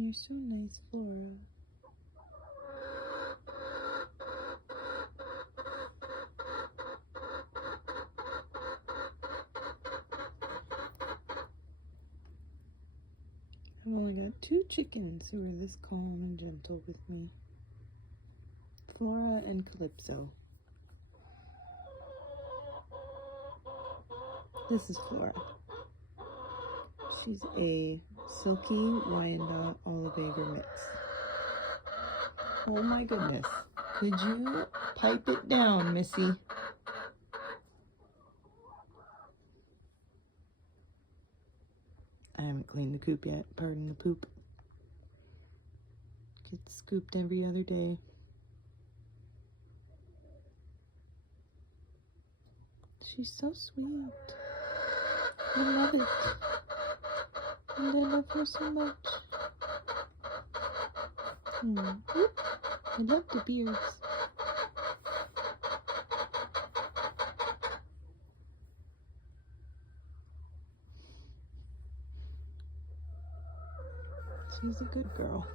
You're so nice, Flora. I've only got 2 chickens who are this calm and gentle with me. Flora and Calypso. This is Flora. She's a silky Wyandotte Olivager mix. Oh my goodness. Could you pipe it down, Missy? I haven't cleaned the coop yet. Pardon the poop. Gets scooped every other day. She's so sweet. I love it. And I love her so much. I love the beards. She's a good girl.